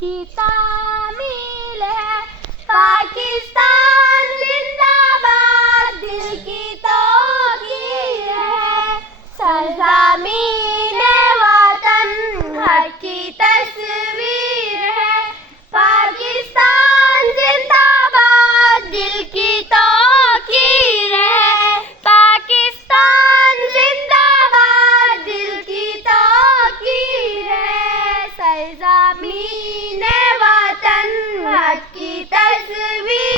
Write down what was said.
की तामील है। पाकिस्तान जिंदाबाद दिल की तौकीर है। सरज़मीन वतन हक की तस्वीर है। पाकिस्तान जिंदाबाद दिल की तौकीर है। पाकिस्तान जिंदाबाद दिल की तौकीर है। सरज़मीन वतन हक की तस्वीर